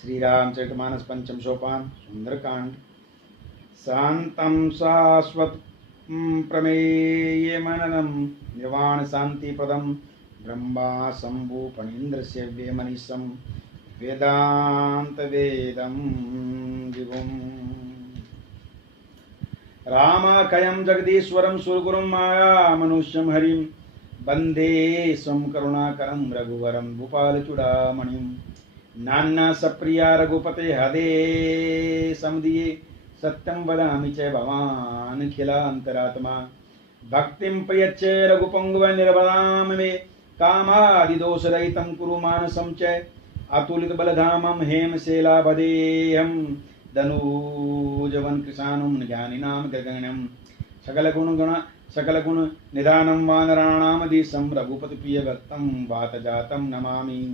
श्री रामचरितमानस पंचम सोपान सुंदरकांड। शांतं शाश्वत प्रमेय मननं निर्वाण शांति पदम ब्रह्मा शंभु फणीन्द्रस्य वेमनिशं वेदांत वेदं विभुम् रामाखयं जगदीश्वरं सुरगुरुं माया मनुष्यं हरिं वन्दे स्वं करुणाकरं रघुवरं भूपालचूडामणिं नान्ना सप्रिया रघुपते हदे समदिये सत्यं वदामि च भवान् खिलान्तरात्मा भक्तिं प्रयच्छ रघुपङ्गव निर्वदाम मे कामादिदोषरहितं कुरु मानसं च अतुलितबलधामं हेमशैलाभदेहं धनुजवन कृशानं ज्ञानिनां गगनं सकलगुण निधानं वानराणामधीशं रघुपतिप्रियभक्तं वातजातं नमामि।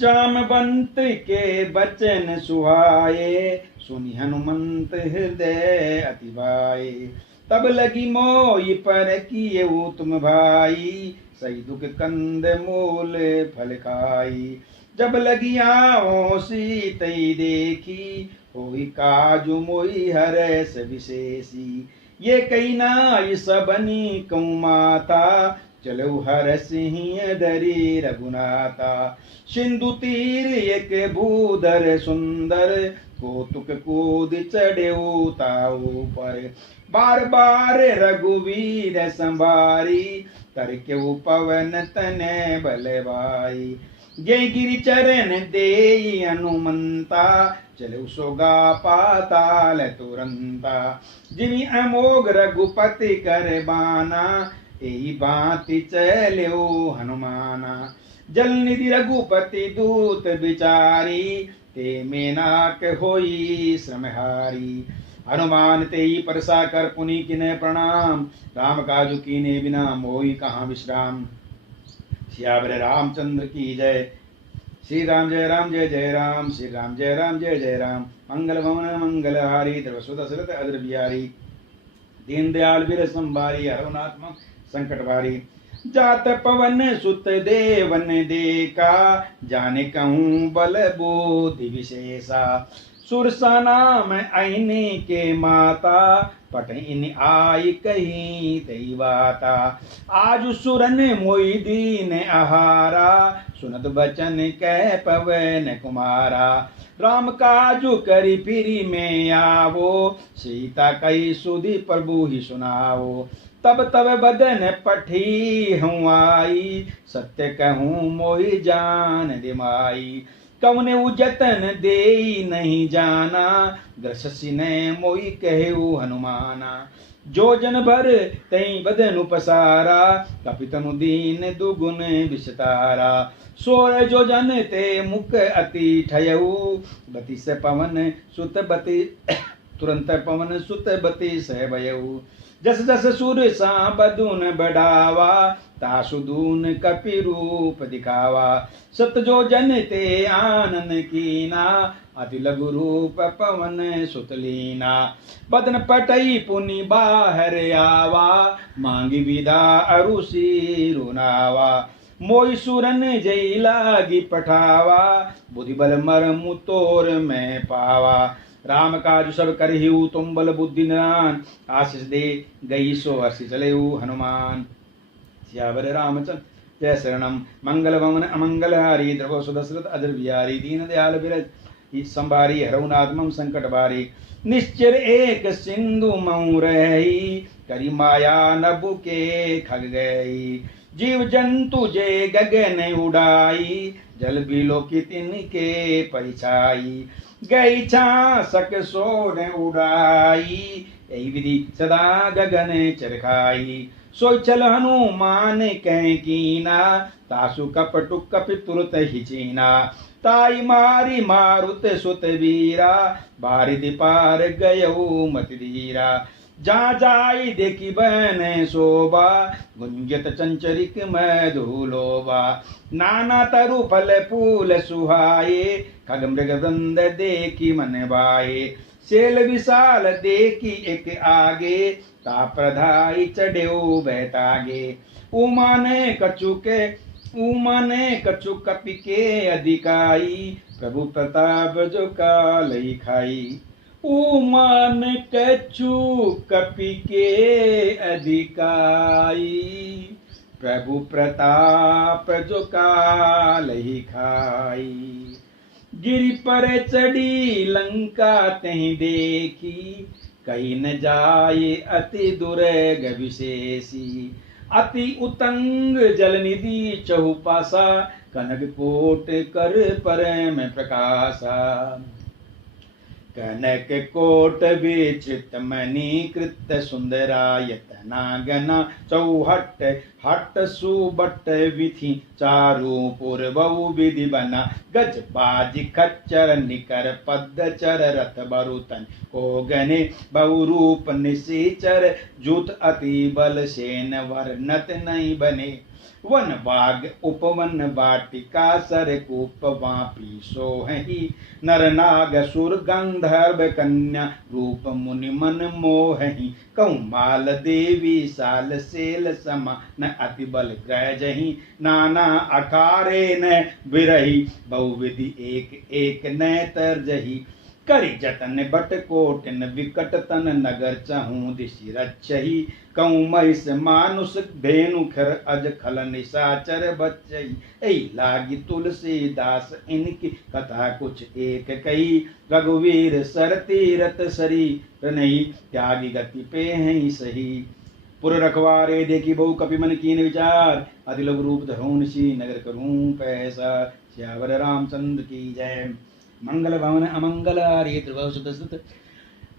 जामवंत के बचन सुहाए सुनि हनुमंत हृदय अतिभाए तब लगी मोई पर किए तुम भाई सही दुख कंद मूल फल खाई जब लगी आओ सीतई देखी होई काजू मोई हरस विशेषी ये कई नाई सबनी कऊ माता चलो हर सिंह दरी रघुनाथा सिंधु तीर एक भूधर सुंदर कौतुक कूद चढ़े ताऊ पर बार बार रघुवीर संभारी तरके पवन तने बलवाई जय गिरि चरण दे हनुमंता चलो सोगा पाताल तुरंता जिमि अमोघ रघुपति कर बाना यही बाति चलो हनुमाना जल निधि रघुपति दूत बिचारी ते मेनाक होई श्रमहारी हनुमान ते ही परसा कर पुनि किने प्रणाम राम काजु कीने बिना मोई कहाँ विश्राम। सियावर रामचंद्र की जय। श्री राम जय जय राम श्री राम जय जय राम मंगल भवन मंगल हारी द्रवसुत दशरथ अद्र बिहारी दीन दयाल वीर संभारी हरनात्म संकट भारी जात पवन सुत देवन देखा जाने कहूँ बल बोधि विशेषा सुरसा नाम आईने के माता पट इन आई कहीं तई बाता आज सुरन मोई दीन आहारा सुनत बचन कह पवन कुमारा राम काजु करी फिरी में आवो सीता कई सुधि प्रभु ही सुनाओ तब तब बदन पठी हूँ आई सत्य कहूँ मोहि जान दिमाई कौने उजतन दे नहीं जाना ग्रससी ने मोहि कहू हनुमाना जो जन भर तई बदन पसारा कपितनु दीन दुगुन विस्तारा सोर जो जन ते मुख अति ठयऊ बती से पवन सुत बती तुरंत पवन सुत बती सह भयऊ जस जस सुर सा बदुन बढ़ावा तासुदून कपि रूप दिखावा सत जो जन ते आनन कीना अति लघु रूप पवन सुतलीना बदन पटई पुनि बाहर आवा मांगी विदा अरुषि रुनावा मोई सुरन जई लागी पठावा बुद्धि बल मरमु तोर में पावा राम काज सब करहिउ तुम बल बुद्धि निरान आशीष दे गई सो हर्षि चलेऊ हनुमान। सियावर रामचंद्र जय शरणम मंगल भवन अमंगल हारी द्रवसु दशरथ अजर बिहारी दीन दयाल विरज संभारी हरउनात्मम संकट बारी निश्चर एक सिंधु मऊ रही करी माया नभु के खग गई जीव जंतु जे गगन उड़ाई जल बिलो की तिनके परिछाई गई छासक सोन उड़ाई यही विधि सदा गगन चरखाई सोई चल हनुमान कह कीना तासु कपटु कपि तुरत ही चीना ताई मारी मारुत सुत वीरा बारिधि पार गयऊ मत धीरा जा जाई देखी बन शोभा गुंजत चंचरिक मधुलोभा नाना तरु फल फूल सुहाए खग मृग वृंद देखी मन भाए सेल विशाल देखी एक आगे ता प्रधाई चढ़ेऊ बैतागे उमा ने कछु के उमा ने कछु कपि के अधिकाई, प्रभु प्रताप जो काल ही खाई। उमा ने कछु कपि के अधिकाई, प्रभु प्रताप जो काल ही खाई। गिरि पर चढ़ी लंका तहि देखी, कहीं न जाए अति दुर्ग विशेषी। अति उतंग जल निधि चहुपासा, कनक कोट कर परम प्रकाशा। कनक कोट विचित मणि कृत सुंदरायतना गना, चौहट हट सुबट विधि चारु पूर्वउ विधि बना। गज बाज खच्चर निकर पद चर रथ बरुतन को गने, बहु रूप निशिचर जूत अति बल सेन वर्णत नहीं बने। वन बाग उपवन वाटिका सरकूप वापी सोहि, नर नाग सुर गंधर्व कन्या रूप मुनि मन मोहि। कौमाल देवी साल सेल समा न अति बल ग्रह जही, नाना अखारे न बिरही बहुविधि एक एक न तरजही। करि जतन बट कोटिन विकट तन नगर चहूँ दिशि रक्षही। कहूँ महिष मानुष धेनु खर अज खल निशाचर बच्चई। ऐ लागी तुलसीदास इनकी कथा कुछ एक कही, रघुवीर सर तीरथ शरीर नहीं, त्यागी गति पे हैं सही। पुर रखवारे देखी बहु कपि मन कीन विचार, अति लघु रूप धरूं निशि नगर करूं पैसा। श्यावर रामचंद्र की जय। मंगल भवन अमंगल हारी, त्रिभुवन सुत सुत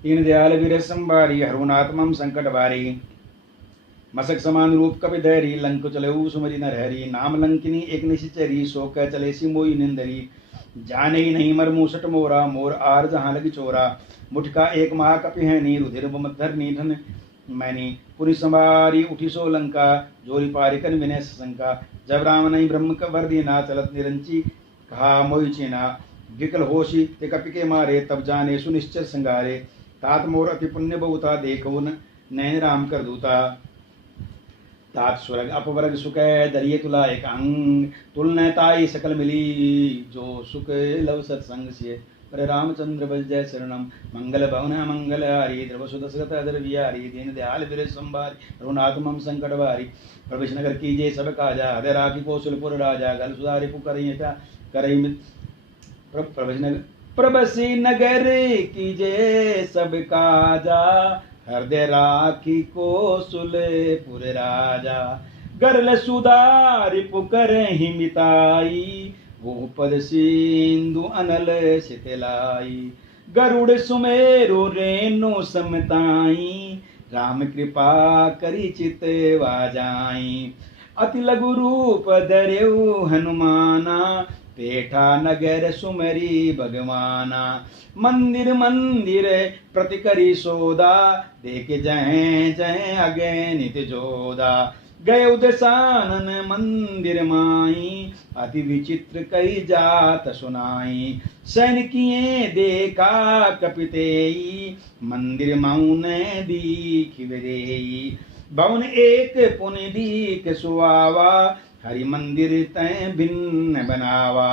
दीन दयाल वीर संभारी। हरुनाथ मम संकट भारी, मसक समान रूप कपि धैरी। लंक चलेऊ सुमरि नर हरि, नाम लंकिनी एक निशिचरी। सो कह चले सी मोई निंदरी, जाने ही नहीं मर मूसट मोरा। मोर आर जहाँ लगी चोरा, मुठ का एक माह कपि है नी। रुधिर मधर निधन मैनी, पुरी संभारी उठी सो लंका। जोरी पारी कन विनय शंका, जब राम नहीं ब्रह्म वर दीना। चलत निरंची कहा मोहि चीना, विकल होशी ते कपि के मारे। तब जाने सुनिश्चर संगारे, तात मोर अति पुण्य बहुता। देखो न नैन राम कर दूता, तात स्वर्ग अपवर्ग सुख दरिये तुला एक अंग। तुलने ताई सकल मिली, जो सुख लव सत्संग से। पर रामचंद्र बल जय शरणम, मंगल भवन मंगल हारी। द्रवसु दशरथ अदर विहारी, दीन दयाल विरज संभारी। रघुनाथ मम संकट भारी, प्रवेश नगर कीजिए सब काजा। हृदय राखी कौशलपुर राजा, गल सुधारि पुकरिय करई प्रवेश नगर। प्रबसी नगर कीजिए सब काजा, हृदय राखी कौशलपुर राजा। गरल सुधारि पुकरहि मिताई, वो पद सिंधु अनल सितलाई। गरुड़ सुमेरु रेणु समताई, राम कृपा करी चित वाजाई। अति लघु रूप धरेऊ हनुमाना, पेठा नगर सुमरी भगवाना। मंदिर मंदिर प्रति करी सोदा, देख जय जय अगणित जोदा। गए उदसानन मंदिर माई, अति विचित्र कई जात सुनाई। सैनिकिये देखा कपितेई, मंदिर मौन दीख विदेई। भवन एक पुनि दीख सुआवा, हरि मंदिर तय भिन्न बनावा।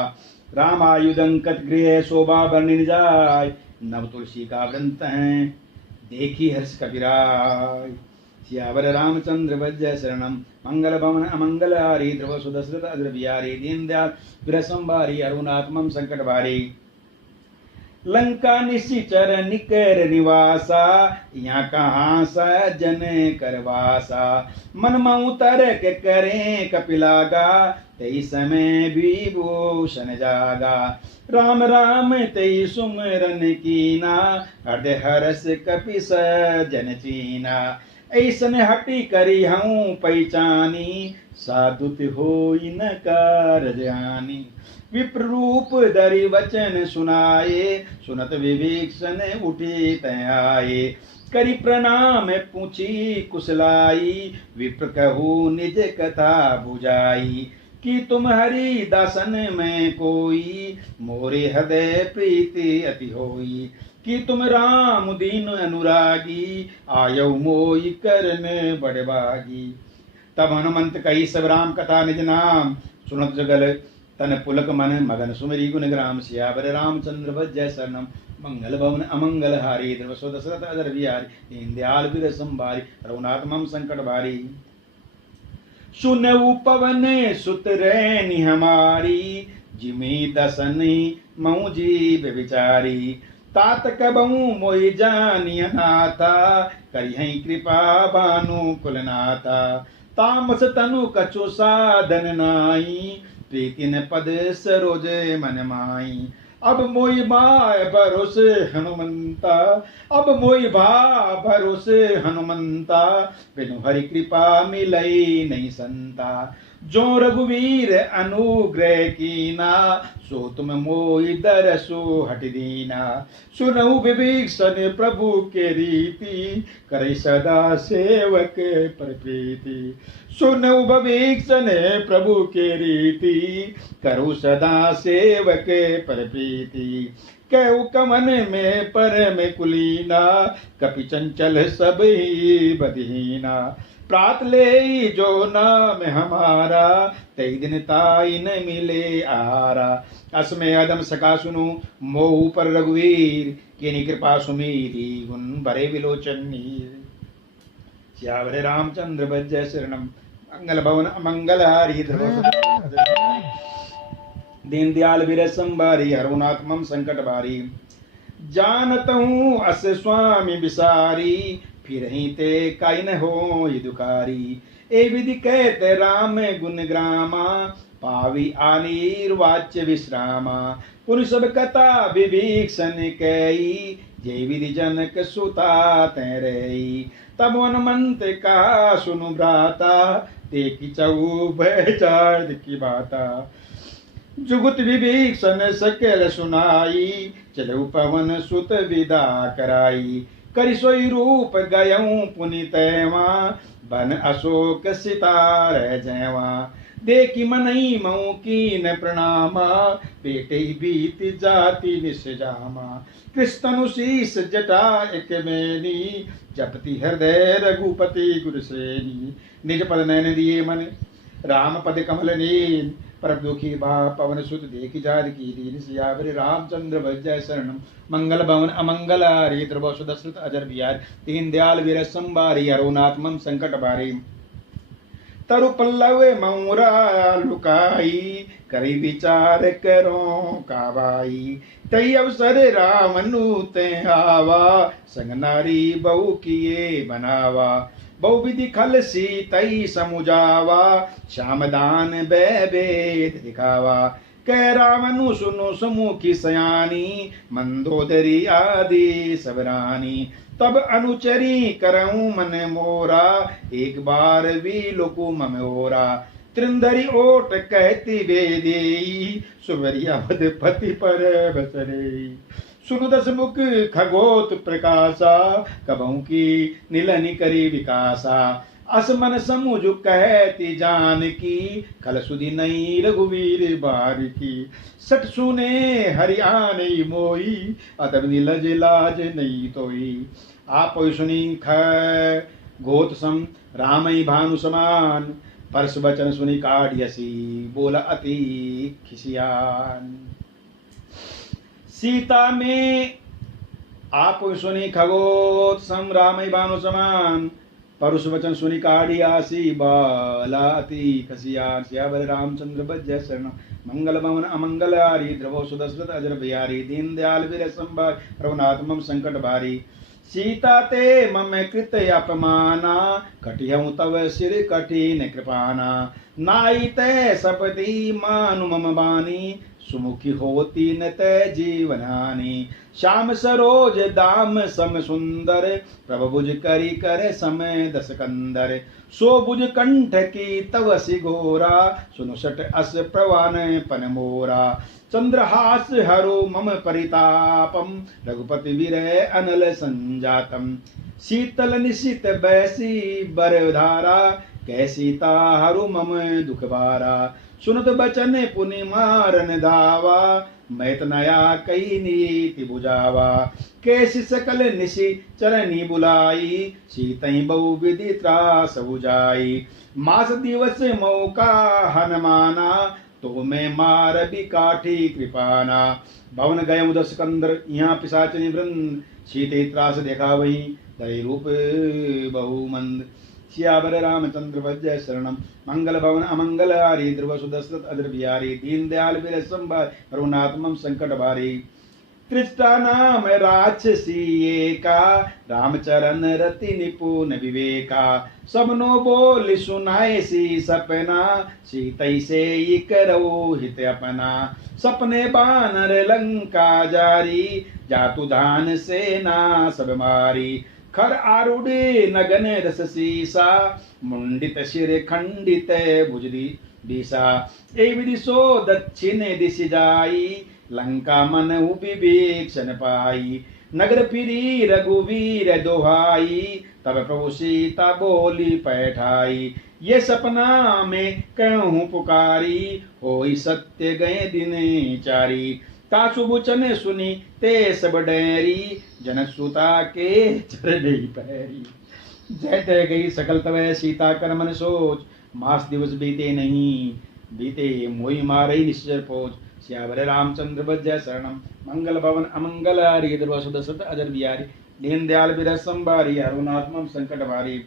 रामायुधंकत गृह शोभा वर्णिन जाय, नव तुलसी का व्रंत है देखी हर्ष कपिराय। सियावर रामचंद्र वज्र शरणम, मंगल भवन अमंगल हारी। ध्रुव सुदशरथ अग्र बिहारी, दीन दयाल विरह संभारी। अरुणात्म मम संकट भारी, लंका निशिचर निकर निवासा। यहाँ कहाँ सजन करवासा, मन मऊ तरक करें कपिलागा। तई समय विभूषण जागा, राम राम तई सुमरन कीना। हृदय हरस कपि सजन चीना, ऐसन हटी करी हूँ पहचानी। साधुत होई न कारज हानि, विप्र रूप धरि वचन सुनाए। सुनत विभीषण उठी तय आए, करी प्रणाम पूछी कुशलाई। विप्र कहू निज कथा बुझाई, कि तुम हरि दासन में कोई। मोरे हृदय प्रीति अति होई, कि तुम राम दीन अनुरागी। आयौ मोई करन बड़भागी। तब हनुमंत कही सब राम कथा निज नाम, सुनत जगल तन पुलक मन मगन सुमरी गुण ग्राम सियावर रामचंद्र भजय शरणम मंगल भवन अमंगल हारी द्रवसो दशरथ अजर बिहारी दीन दयाल बिर संभारी रघुनाथ मम संकट भारी। सुनऊ पवन सुत रैनी हमारी जिमी दसनी मऊ जीव विचारी तात कबऊ मोहि जानिय नाथा करिहै कृपा भानु कुलनाथा तामस तनु कछु साधन नाई प्रीतिन पद सरोज मन माई। अब मोहि भाय भरोसे हनुमंता अब मोहि भा भरोसे हनुमंता बिनु हरि कृपा मिलई नहीं संता। जो रघुवीर अनुग्रह कीना सो तुम मोहि दरसो हट दीना। सुनऊ विभीषण प्रभु के रीति करे सदा सेवक पर प्रीति। सुनऊ विभीषण प्रभु के रीति करो सदा सेवक पर प्रीति। कहु कमन में पर में कुलीना कपि चंचल सब ही बदहीना। प्रात ले जो नाम हमारा तई दिन ताई न मिले आरा। असमय अदम सका सुनु मोह पर रघुवीर किनी कृपा सुमीरी गुण भरे विलोचन नीर। सियावर रामचंद्र भजय शरणम मंगल भवन अमंगल हारी दीन दयाल बिर संभारी हरहुनाथ मम संकट भारी। जानत हूँ अस स्वामी बिसारी फिर ही ते काई न हो दुखारी। ए विधि कहते राम गुण ग्रामा पावी आनीर्वाच्य विश्रामा। पुरुष सब कथा विभीषण कई जय विधि जनक सुता तैरई। तब हनुमंत का सुनु भ्राता देखी चऊ भयचार्द की बाता। जुगुत विभीषण सकल सुनाई चलऊ पवन सुत विदा कराई। करि सोई रूप गयऊं पुनितैवा बन अशोक सितार जयवा। देखी मनई मऊ कीन प्रणामा पेटे बीत जाति निसजामा। कृष्ण शीस जटा एक मैनी जपति हृदय रघुपति गुरुसेनी। निज पद नयन दिए मन राम पद कमल नीन पर दुखी बा पवन सुत देखी जार की दीन। सियावर रामचंद्र भजय शरणम मंगल भवन अमंगल हारी द्रवसु दशरथ अजर बिहारी दीन दयाल वीर संभारी हरहुनाथ मम संकट भारी। तरु पल्लव मऊरा लुकाई करी विचार करो कावाई। तई अवसर रामनु ते आवा संग नारी बहु किए बनावा। बहु विधि खल सी तई समुझावा श्याम दान बेद दिखावा। कह रामनु सुनो समुखी सयानी मंदोदरी आदि सबरानी। तब अनुचरी करऊं मन मोरा एक बार भी लोकु ममोरा। त्रिंदरी ओट कहती वेदेई सुवरिया पति पर बसरे। सुनु दस मुख खगोत प्रकाशा कबहू की नीलनि करी विकासा। असमन समुझ कहती जान की खल सुधि नई रघुवीर बार की। सट सुने हरियाण मोई अदब नीलज लाज नहीं तोई। आप सुनी ख गोत सम रामई भानु समान परस वचन सुनी काढ़ियसी बोला अति खिसियान। सीता में आप सुनी खगोत सम रामई भानु समान परुष वचन सुनि काढ़ियासी बाला अति खसियान। सियावर रामचंद्र भजय शरण मंगल भवन अमंगल हारी द्रवसु दशरथ अजर बिहारी दीन दयाल वीर संभारी रघुनाथ मम संकट भारी। सीता ते मम कृत अपमाना कटिहऊँ तव सिर कठिन कृपाना। नाई ते सपति मानु मम बानी सुमुखी होती न ते जीवनानी। श्याम सरोज दाम सम सुंदर प्रभ भुज करी कर समय दस कंदर। सो भुज कंठ की तवसी घोरा सुनु सट अस प्रवान पन मोरा। चंद्रहास हरो मम परितापम रघुपति विरह अनल संजातम। शीतल निशित बैसी बरधारा कै सीता हरु मम दुख बारा। सुनत बचन पुनि मारन धावा, मैत नया कई नीति बुझावा। कैसी सकल निशि चरनी बुलाई, सीतई बहु विधि त्रास बुझाई। मास दिवस मौका हनुमाना, तो मैं मार भी काठी कृपाना। भवन गय उदस कंदर, यहाँ पिशाचनी वृंद, सीते त्रास देखा वही, दय रूप बहुमंद। सियावर रामचंद्र वज्र शरणम, मंगल भवन अमंगल हारी, ध्रुव सुदशरथ अजर बिहारी। दीन दयाल विरह संभार, करुणात्मम संकट भारी। त्रिष्टा नाम राक्षसी एका, रामचरण रति निपुण विवेका। सबनो बोल सुनाए सी सपना, सीतई से ही करो हित अपना। सपने बानर लंका जारी, जातु धान सेना सब मारी। खर आरूढ़ नगन रस सीसा, मुंडित शिर खंडित भुजदी दिशा। ए विधि सो दक्षिण दिश जाई, लंका मन विवेक्षण पाई। नगर फिरी रघुवीर दोहाई, तब प्रभु सीता बोली पैठाई। ये सपना में कहूँ पुकारी, होई सत्य गए दिन चारी। तासु बुचन सुनी ते सब डैरी, जनक सुता के चरणी पैरी। जय तय गई सकल तवै सीता कर मन सोच, मास दिवस बीते नहीं, बीते मोई मारई निश्चर पोच। सियावर रामचंद्र वज्र शरणम, मंगल भवन अमंगल हारी, ध्रुव सुदशरथ अजर बिहारी। दीन दयाल विरह संभारी, अरुणात्मम संकट भारी।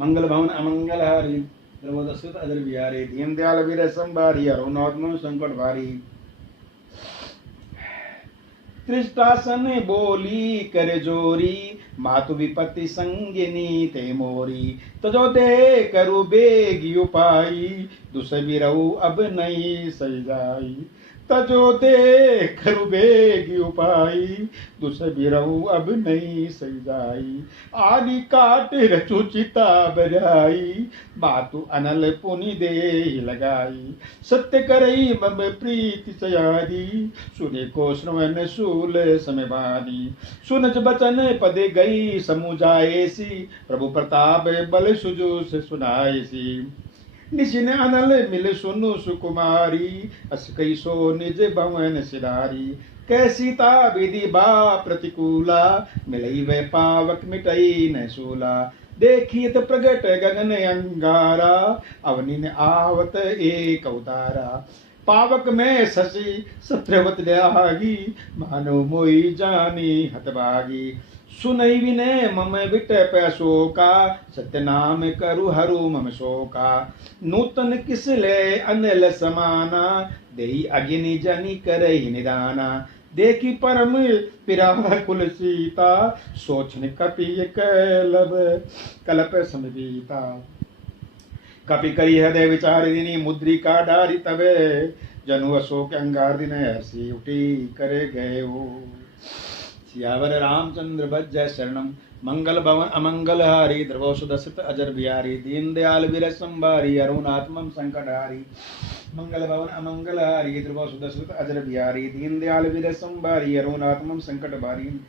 मंगल भवन अमंगल हारी, ध्रुव सुदशरथ अजर बिहारी। दीन दयाल विरह संभारी, अरुणात्मम संकट भारी। त्रिष्टासन बोली कर जोरी, मातु विपत्ति संगिनी ते मोरी। तजो दे करु बेग उपाई, दुसबिरऊ अब नहीं सजाई। तजो दे करु बेग उपाई, दुसबिरऊ अब नहीं सजाई। आदि काट रचु चिता बजाई, बातु अनल पुनि दे लगाई। सत्य करई मम प्रीति सयादी, सुने को श्रवण शूल समबानी। सुनच बचन पदे गई समुझाएसी, प्रभु प्रताप बल सुजोस सुनाएसी। निशिन अनल मिल सुनु सुकुमारी, अस कई सो निज भवन सिधारी। कैसीता विधि बा प्रतिकूला, मिलई वे पावक मिटई न सूला। देखित प्रगट गगन अंगारा, अवनि आवत एक अवतारा। पावक में शशि सत्रवत लागी, मानो मोई जानी हतभागी। सुनई विनय मम विट पैसोका, सत्य नाम करु हरू मम शोका। नूतन किस ले अनिल समाना, देई अग्नि जनि करहि निदाना। देखी परम पिरा कुल सीता, सोचन कपि कलप समबीता। कपि करी हृदय विचार दिनी, मुद्रिका डारी तबे। जनु अशोक अंगार दिन हसी उठी करे गए हो। सियावर रामचंद्र वज्र शरणम, मंगल भवन अमंगल हारी, ध्रुव सुदशरथ अजर बिहारी। दीन दयाल विरह संभारी, अरुणात्मम संकट हारी। मंगल भवन अमंगल हारी, ध्रुव सुदशरथ अजर बिहारी। दीन दयाल विरह संभारी, अरुणात्मम संकट भारी।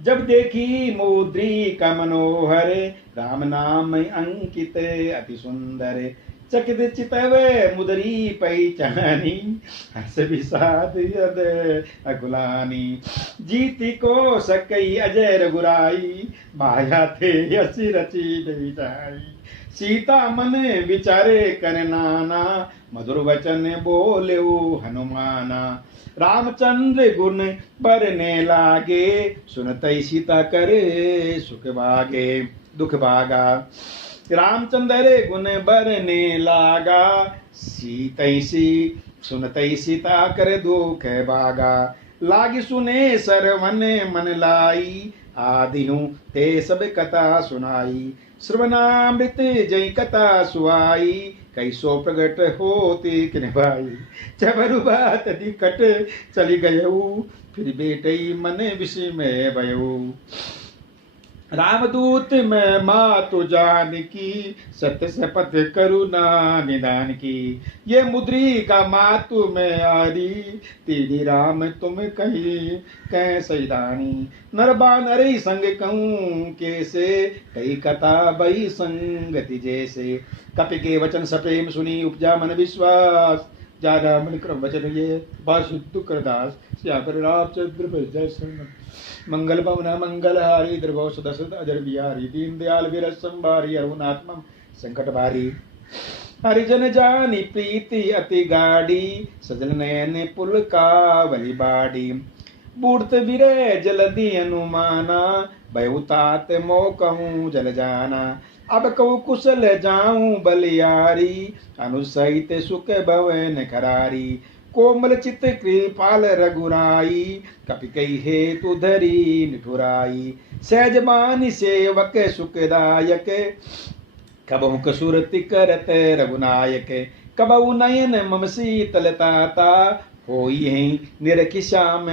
जब देखी मुद्रिका मनोहर, राम नाम अंकित अति सुंदर। चकित चितवे मुदरी पहचानी, हस विषाद यद अकुलानी। जीति को सकई अजय रघुराई, माया थे हसी रची बेचाई। सीता मन विचारे कर नाना, मधुर वचन बोले हनुमाना। रामचंद्र गुण बरने लागे, सुनतई सीता करे सुख भागे दुख भागा। रामचंद्र गुण बरने लागा, सीतई सी सुनतई सीता कर दुख भागा। लागी सुने सरवन मन लाई, आदि हूँ ते सब कथा सुनाई। श्रवणामृत जय कथा सुहाई, कैसो प्रगट होती किन भाई। चबरु बात निकट चली गयऊ, फिर बेटई मन विषय में भयऊ। रामदूत मैं मातु जानकी, सत्य शपथ करुणा निदान की। ये मुद्रिका मातु मैं आरी, तेरी राम तुम कही कै सैदानी। नरबा नरी संग कहूँ कैसे, कई कथा बई संगति जैसे। कपि के वचन सप्रेम सुनी, उपजा मन विश्वास। ज्यादा मन क्रम वचन ये बासुदु करदास। श्याम रामचंद्र जय शरण। मंगल पवन मंगल हारी, द्रगो सदसत अजर बिहारी। दीन दयाल वीर संभारी, अरुणात्मम संकट भारी। हरिजन जानी प्रीति अति गाड़ी, सजन नयन पुल कावली बाड़ी। बूढ़त बिरे जलधि अनुमाना, बहुतात मो कहूँ जल जाना। अब कहूँ कुशल जाऊं बलियारी, अनुसहित सुख भवन खरारी। कोमल चित कृपाल रघुराई, कपि कही हेतु धरी निठुराई। सहज मान सेवक सुखदायक, कबहु कसुरति करत रघुनायक। कबहु नयन मम शीतलताता, होई है निरखि श्याम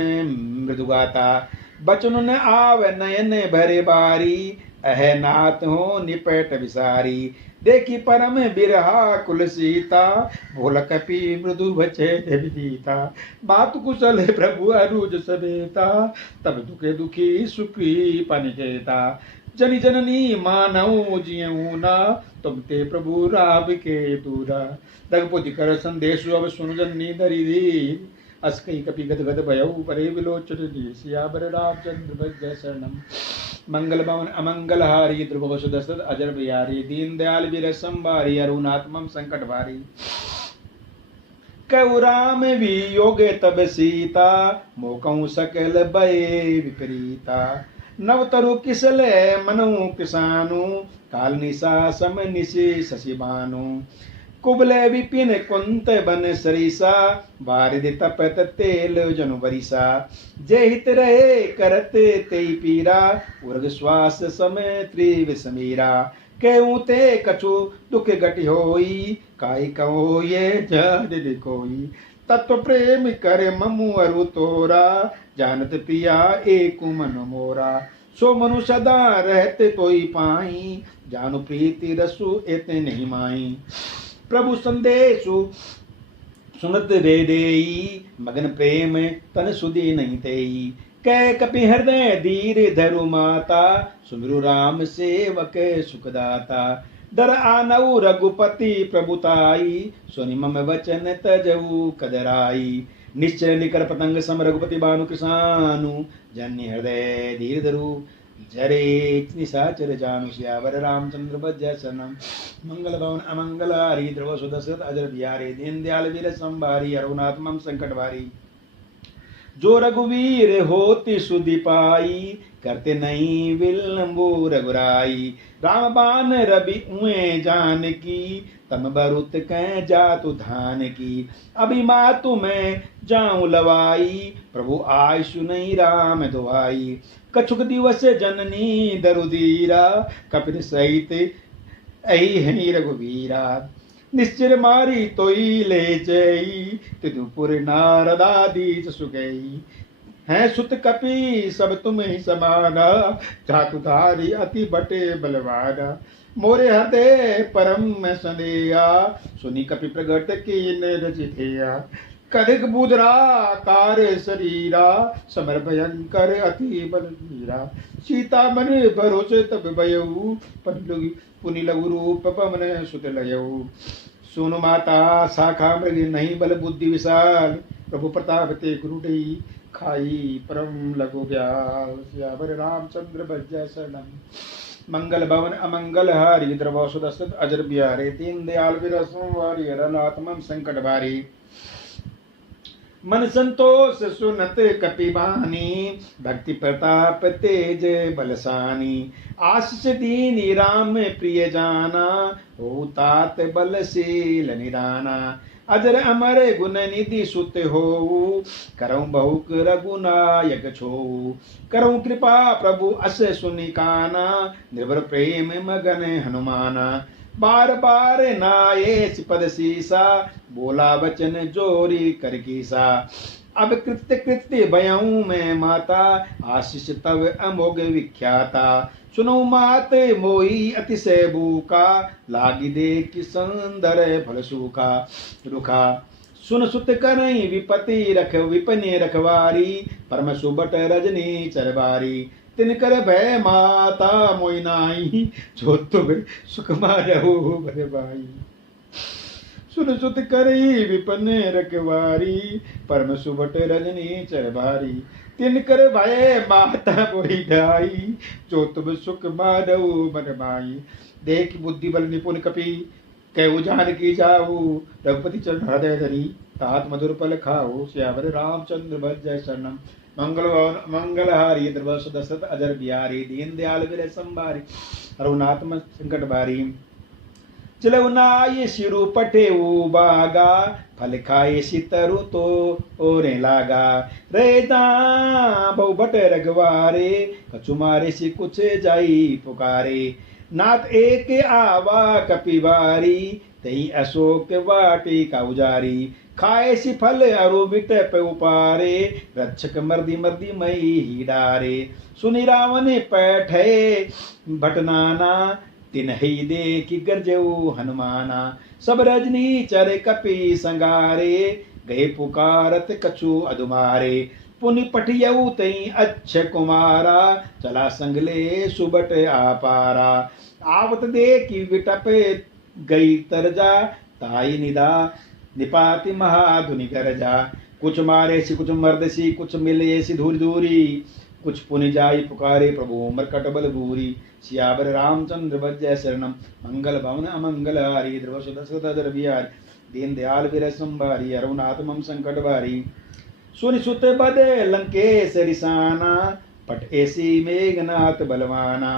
मृदुगाता। बचन न आव नयन भरे बारी, अह नाथ हो निपट विसारी। देखी परम बिरहा कुल सीता, भोल कपि मृदु बचे विदीता। बात कुशल प्रभु अरुज समेता, तब दुखे दुखी सुखी पनिकेता। जनि जननी मानऊ जियऊ ना, तुम ते प्रभु राम के दूरा। रघुपति कर संदेश अब सुन जननी धरी दी, अस कही कपि गद गद भयऊ परे विलोचन दी। सियावर रामचंद्र जय शरणम। मंगल भवन अमंगल हारी, द्रुवश दशरथ अजर बिहारी। दीन दयाल वीर संभारी, अरुणात्मम संकट भारी। कहु राम वियोग तब सीता, मोकऊ सकल भय विपरीता। नवतरु किसल मनु किसानु, काल निशा सम निशि शशि भानु। कुबले विपिन कुंत बन सरिसा, बारिद तपत तेल जनु बरिसा। जे हित रहे करत तेई पीरा, उर्ग श्वास समय त्रिव समीरा। कहूँ ते कछु दुख घटि होई, काई कहो ये जद कोई। तत्व प्रेम कर ममु अरु तोरा, जानत पिया एक मन मोरा। सो मनु सदा रहते तोई पाई, जानु प्रीति रसु एत नहीं माई। प्रभु संदेशु सुनत रे देई, मगन प्रेम तन सुधी नहीं तेई। कह कपि हृदय धीर धरु माता, सुमिरु राम सेवक सुखदाता। दर आनऊ रघुपति प्रभुताई, सुनि मम वचन तजऊ कदराई। निश्चय निकर पतंग सम रघुपति बानु किसानु, जन्य हृदय धीर धरु जरे निशाचर जानु। श्यावर रामचंद्र भज सनम। मंगल भवन अमंगल हारी, ध्रुव सुदशरथ अजर बिहारी। दीन दयाल वीर संभारी, अरुणात्मम संकट भारी। जो रघुवीर होति सुधि पाई, करते नहीं विलंबु रघुराई। राम बान रवि उए जान की, तम बरुत कै जातु धान की। अभी मातु मैं जाऊं लवाई, प्रभु आयु नहीं राम दुआई। कछुक दिवस जननी दरुदीरा, कपिल सहित ऐ है रघुवीरा। निश्चर मारी तोई ले जई, तिदुपुर नारदादीस सुगई। है सुत कपि सब तुम ही समाना, चातुधारी अति बटे बलवाना। मोरे हृदय परम संदेया, सुनी कपि प्रगट कीन रचितेया। कधिक बुधरा कार शरीरा, समर भयंकर अति बल वीरा। सीता मन भरोसे तब भयऊ, पुनि लघु रूप पवन सुत लयऊ। सुनु माता शाखा मृग नहीं बल बुद्धि विशाल, प्रभु प्रताप ते गुरुडई खाई परम लघु ब्याल। सियावर रामचंद्र भज शरणम। मंगल भवन अमंगल हारी, द्रव सुदशरथ अजर बिहारी। दीन दयाल वीर संवारी, अरुणात्मम संकट भारी। मन संतोष सुनत कपिबानी, भक्ति प्रताप तेज बलसानी। आशीष दीनी राम प्रिय जाना, हो तात बलशील निदाना। अजर अमर गुण निधि सुत हो, करऊं बहुक रघुनायक छो। करऊं कृपा प्रभु अस सुनि काना, निर्भर प्रेम मगन हनुमाना। बार बार नाये पद सीसा, बोला वचन जोरी कर कीसा। अब कृत्य कृत्य भयऊ मैं माता, आशीष तव अमोघ विख्याता। सुनो मात मोही अतिशय भूखा, लागी देख सुंदर फल सूखा रुखा। सुन सुत करई विपति रख विपने रखवारी, परम सुबट रजनी चरबारी। तिनकर भय माता मोई नाई, जो तुम सुख मारहु भर भाई। सुन सुत करई विपन रखवारी, परम सुबट रजनी चरबारी। तिनकर भय माता मोई नाई, जो तुम सुख मारहु भर भाई। देख बुद्धि बल निपुण कपि, कहु जानकी जाऊ। रघुपति चरण हृदय धरी, तात मधुर पल खाओ। श्यावर रामचंद्र भज शरणम, मंगलहारी द्रवस दशरथ अजर बिहारी। दीन दयाल विरह संभारी, अरुणात्म संकट बारी। चिलवनाय शिरु पटे बागा, फल खाए सितरु तो ओरे लागा। रेता बहु बट रघवारे, कछुमारे सि कुछ जाई पुकारे। नाथ एक आवा कपिवारी, तही अशोक वाटी का उजारी। खाए सि फल अरु बिट पे उपारे, रक्षक मर्दी मर्दी मई ही डारे। सुनि रावण पैठे भटनाना, तिन्हि देखि गरजऊ हनुमाना। सब रजनी चर कपि संगारे, गए पुकारत कछु अधुमारे। पुनि पठियऊ तई अच्छ कुमारा, चला संगले सुबट आपारा। आवत देखि विटप गई तरजा, ताई निदा निपाति महाधुनि गरजा। कुछ मारे सि कुछ मर्द सी, कुछ मिले सि दूरी दूरी। कुछ पुनि जाई पुकारे, प्रभु मरकट बल भूरी। सियावर रामचंद्र भज शरणम, मंगल भवन अमंगल हारी। ध्रुव सुदशरथ अजर बिहारी, दीन दयाल विरह संभारी। अरुणात मम संकट भारी। सुनि सुत बदे लंकेश रिसाना, पट ऐसी मेघनाथ बलवाना।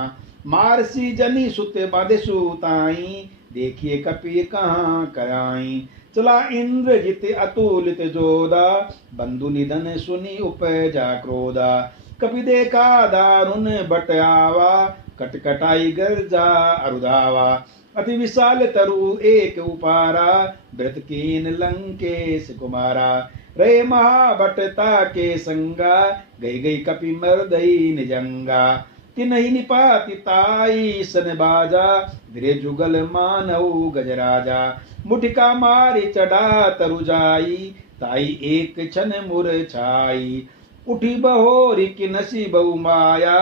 मारसी जनी सुत बद सुताई, देखिए कपि कहाँ कराई। चला इंद्रजित अतुलित जोधा, बंधु निधन सुनि उपजा क्रोधा। कपि देखा दारुण बट आवा, कटकटाई गर्जा अरुधावा। अति विशाल तरु एक उपारा, व्रत कीन लंकेश कुमारा। रे महाभटता के संगा, गई गई कपि मर्दई निजंगा। तिन्हि निपाति ताई सन बाजा, धीरे जुगल मानऊ गजराजा। मुठिका मारी चढ़ा तरु जाई, ताई एक क्षण मुरछाई। उठी बहोरी की नसी बहु माया,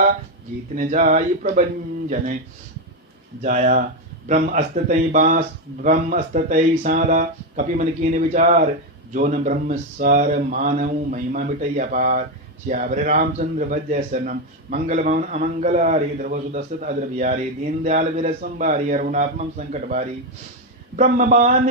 जीतने जाई प्रभंजन जाया। ब्रह्म अस्ततई सारा, कपि मन कीन विचार। जोन ब्रह्म सार मानऊ, महिमा मिटई अपार। सियावर रामचंद्र भज शरणम, मंगल भवन अमंगल हारी। ध्रुव सुदशरथ अजर बिहारी, दीन दयाल विरह संभारी। अरुणात्मम संकट भारी। ब्रह्म बान